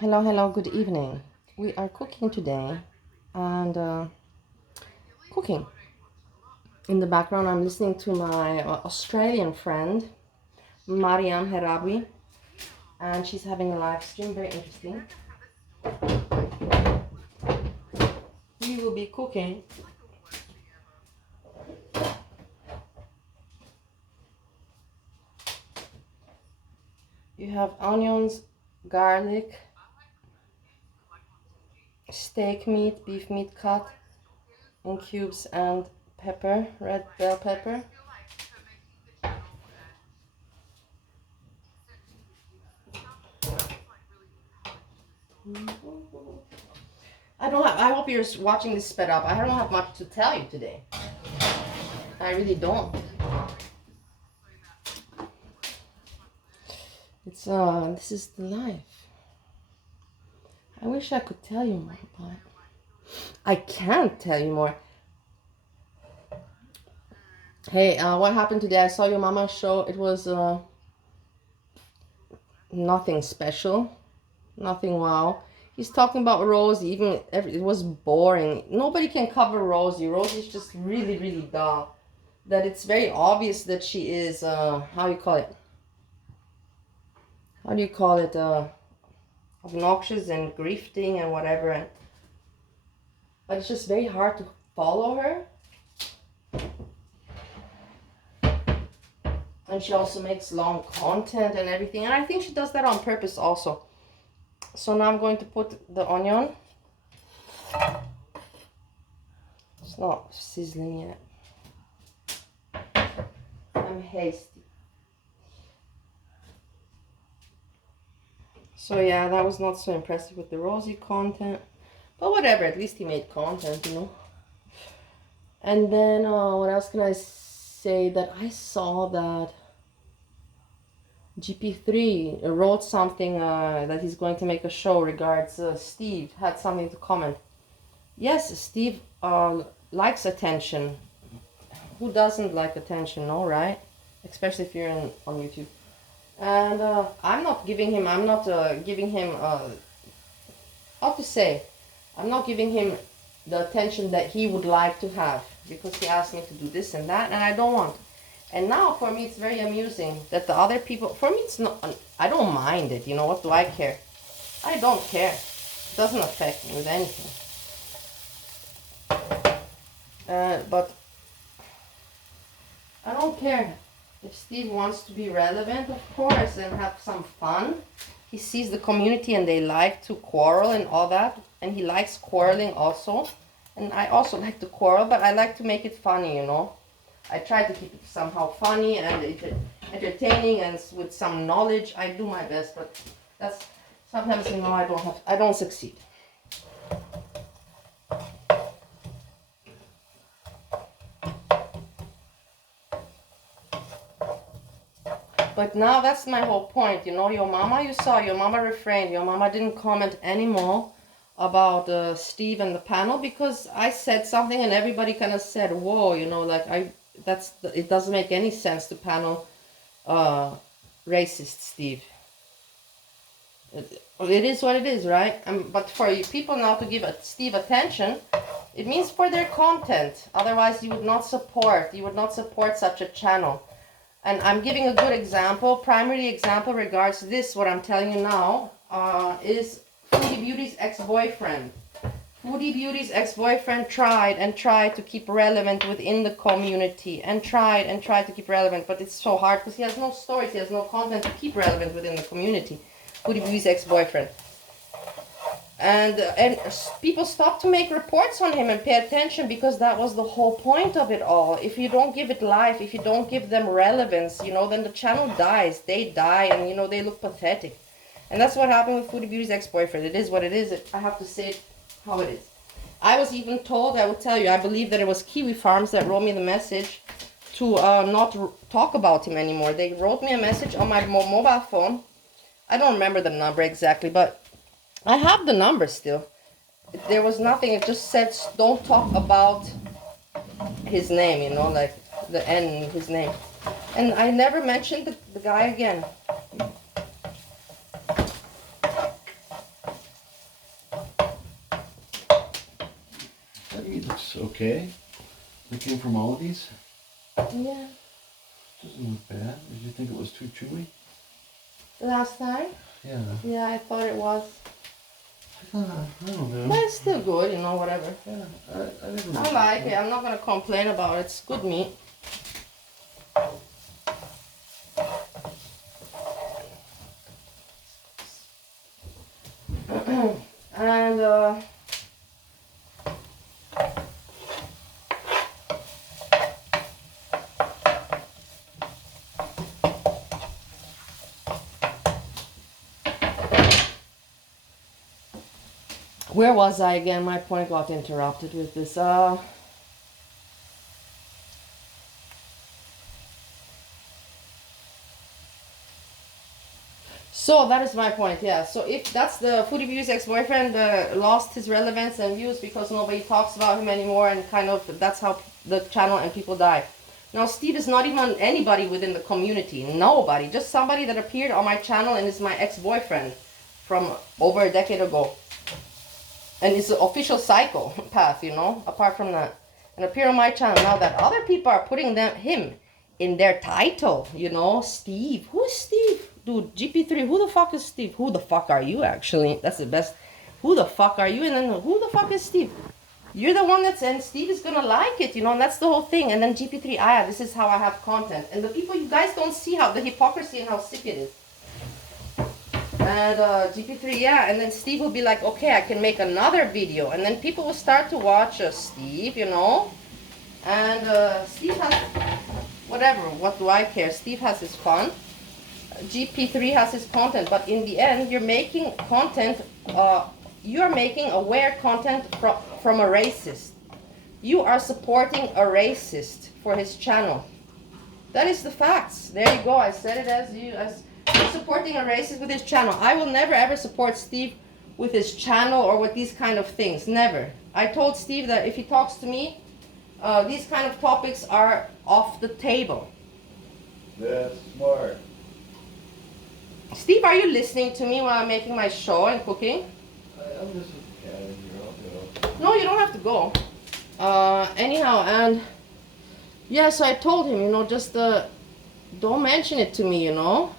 Hello, hello, good evening. We are cooking today and cooking. In the background, I'm listening to my Australian friend, Mariam Herabi, and she's having a live stream, very interesting. We will be cooking. You have onions, garlic, steak meat, beef meat cut in cubes, and pepper, red bell pepper. I hope you're watching this sped up. I don't have much to tell you today. I really don't. This is the life. I wish I could tell you more, but I can't tell you more. Hey, what happened today? I saw your mama's show. It was nothing special, nothing wow. He's talking about Rosie. It was boring. Nobody can cover Rosie. Rosie's just really, really dull. That it's very obvious that she is how do you call it? How do you call it? Obnoxious and grifting and whatever. But it's just very hard to follow her. And she also makes long content and everything. And I think she does that on purpose also. So now I'm going to put the onion. It's not sizzling yet. I'm hasty. So yeah, that was not so impressive with the Rosie content. But whatever, at least he made content, you know. And then what else can I say? That I saw that GP3 wrote something that he's going to make a show regards Steve, had something to comment. Yes, Steve likes attention. Who doesn't like attention, no, right? Especially if you're on YouTube. And I'm not giving him, how to say, I'm not giving him the attention that he would like to have, because he asked me to do this and that, and I don't want. And now for me it's very amusing that the other people, for me it's not, I don't mind it, you know, what do I care? I don't care. It doesn't affect me with anything. But I don't care. If Steve wants to be relevant, of course, and have some fun. He sees the community and they like to quarrel and all that. And he likes quarreling also. And I also like to quarrel, but I like to make it funny, you know. I try to keep it somehow funny and entertaining and with some knowledge. I do my best, but that's sometimes, you know, I don't succeed. But now that's my whole point, you know. Your mama refrained. Your mama didn't comment anymore about Steve and the panel, because I said something and everybody kind of said, whoa, you know, like it doesn't make any sense to panel racist Steve. It is what it is, right? But for people now to give Steve attention, it means for their content. Otherwise you would not support such a channel. And I'm giving a good example. Primary example regards this, what I'm telling you now, is Foodie Beauty's ex-boyfriend. Foodie Beauty's ex-boyfriend tried to keep relevant within the community, and tried to keep relevant, but it's so hard because he has no stories, he has no content to keep relevant within the community. Foodie Beauty's ex-boyfriend. And people stopped to make reports on him and pay attention, because that was the whole point of it all. If you don't give it life, if you don't give them relevance, you know, then the channel dies. They die, and, you know, they look pathetic. And that's what happened with Foodie Beauty's ex-boyfriend. It is what it is. I have to say it how it is. I was even told, I will tell you, I believe that it was Kiwi Farms that wrote me the message to not talk about him anymore. They wrote me a message on my mobile phone. I don't remember the number exactly, but I have the number still. There was nothing. It just said, don't talk about his name, you know, like the N in his name. And I never mentioned the guy again. looks okay. Looking from all of these. Yeah. Doesn't look bad. Did you think it was too chewy? Last time? Yeah. Yeah, I thought it was. I don't know. But it's still good, you know, whatever. Yeah, I I like it. I'm not going to complain about it. It's good meat. And, where was I again? My point got interrupted with this. So that is my point, yeah. So if that's the Foodie Views ex-boyfriend lost his relevance and views because nobody talks about him anymore, and kind of that's how the channel and people die. Now Steve is not even anybody within the community, nobody, just somebody that appeared on my channel and is my ex-boyfriend from over a decade ago. And it's an official psychopath, you know, apart from that. And appear on my channel now that other people are putting him in their title, you know. Steve, who's Steve? Dude, GP3, who the fuck is Steve? Who the fuck are you, actually? That's the best. Who the fuck are you? And then who the fuck is Steve? You're the one that's, and Steve is gonna like it, you know, and that's the whole thing. And then GP3, this is how I have content. And the people, you guys don't see how the hypocrisy and how sick it is. And GP3, yeah, and then Steve will be like, okay, I can make another video. And then people will start to watch Steve, you know. And Steve has, whatever, what do I care? Steve has his fun. GP3 has his content, but in the end, you're making content, you're making aware content from a racist. You are supporting a racist for his channel. That is the facts. There you go. I said it as you're supporting a racist with his channel. I will never ever support Steve with his channel or with these kind of things. Never. I told Steve that if he talks to me, these kind of topics are off the table. That's smart. Steve, are you listening to me while I'm making my show and cooking? I'm just a cat in here. I'll go. No, you don't have to go. Anyhow, and yeah, so I told him, you know, just don't mention it to me, you know.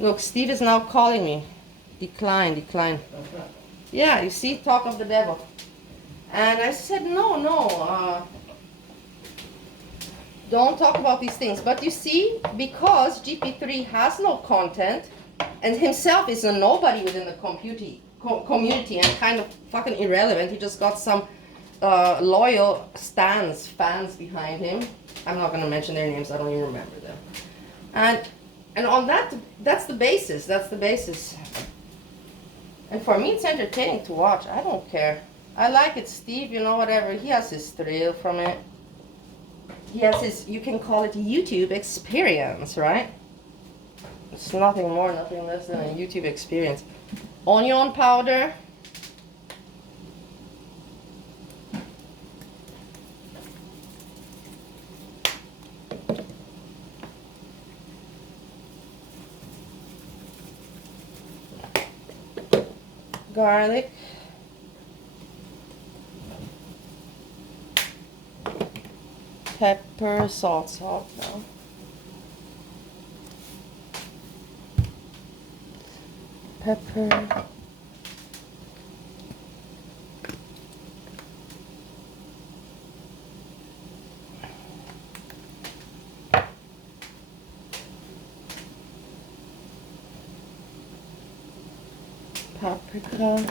Look, Steve is now calling me. Decline. Yeah, you see, talk of the devil. And I said, no, don't talk about these things. But you see, because GP3 has no content and himself is a nobody within the community and kind of fucking irrelevant, he just got some loyal fans behind him. I'm not going to mention their names, I don't even remember them. And on that's the basis. And for me, it's entertaining to watch. I don't care. I like it. Steve, you know, whatever. He has his thrill from it. He has his, you can call it YouTube experience, right? It's nothing more, nothing less than a YouTube experience. Onion powder. Garlic. Pepper, salt now. Pepper. Paprika.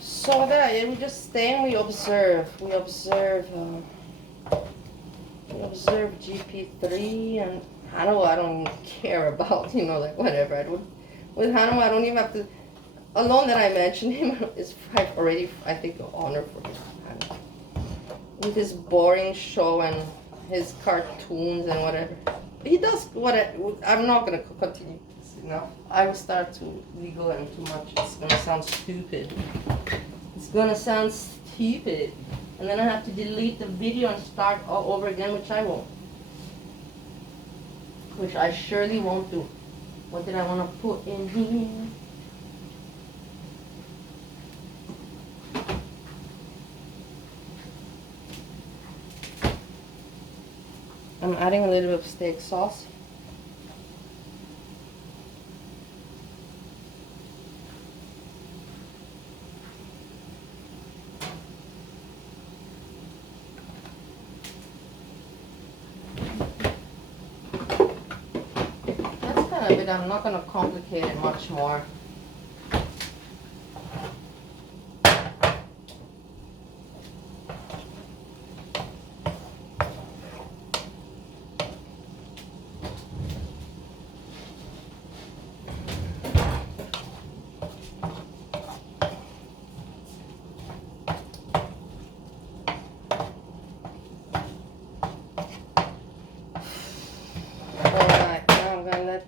So that we just stay and we observe. We observe GP3 and Hannibal. I don't even care about, you know, like whatever. With Hannibal, I don't even have to. Alone that I mentioned him is already, I think, an honor for me. With his boring show and his cartoons and whatever. He does I'm not gonna continue this enough. I will start to wiggle him too much. It's gonna sound stupid. It's gonna sound stupid. And then I have to delete the video and start all over again, which I won't. Which I surely won't do. What did I want to put in here? I'm adding a little bit of steak sauce. That's kind of it. I'm not going to complicate it much more.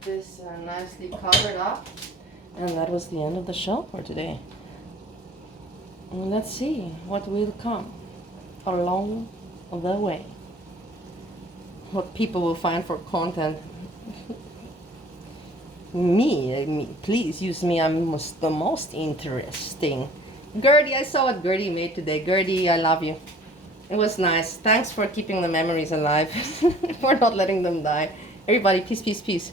This nicely covered up, and that was the end of the show for today. And let's see what will come along the way, what people will find for content. me, please use me. I'm the most interesting. Gertie, I saw what Gertie made today. Gertie, I love you. It was nice. Thanks for keeping the memories alive, for not letting them die. Everybody, peace, peace, peace.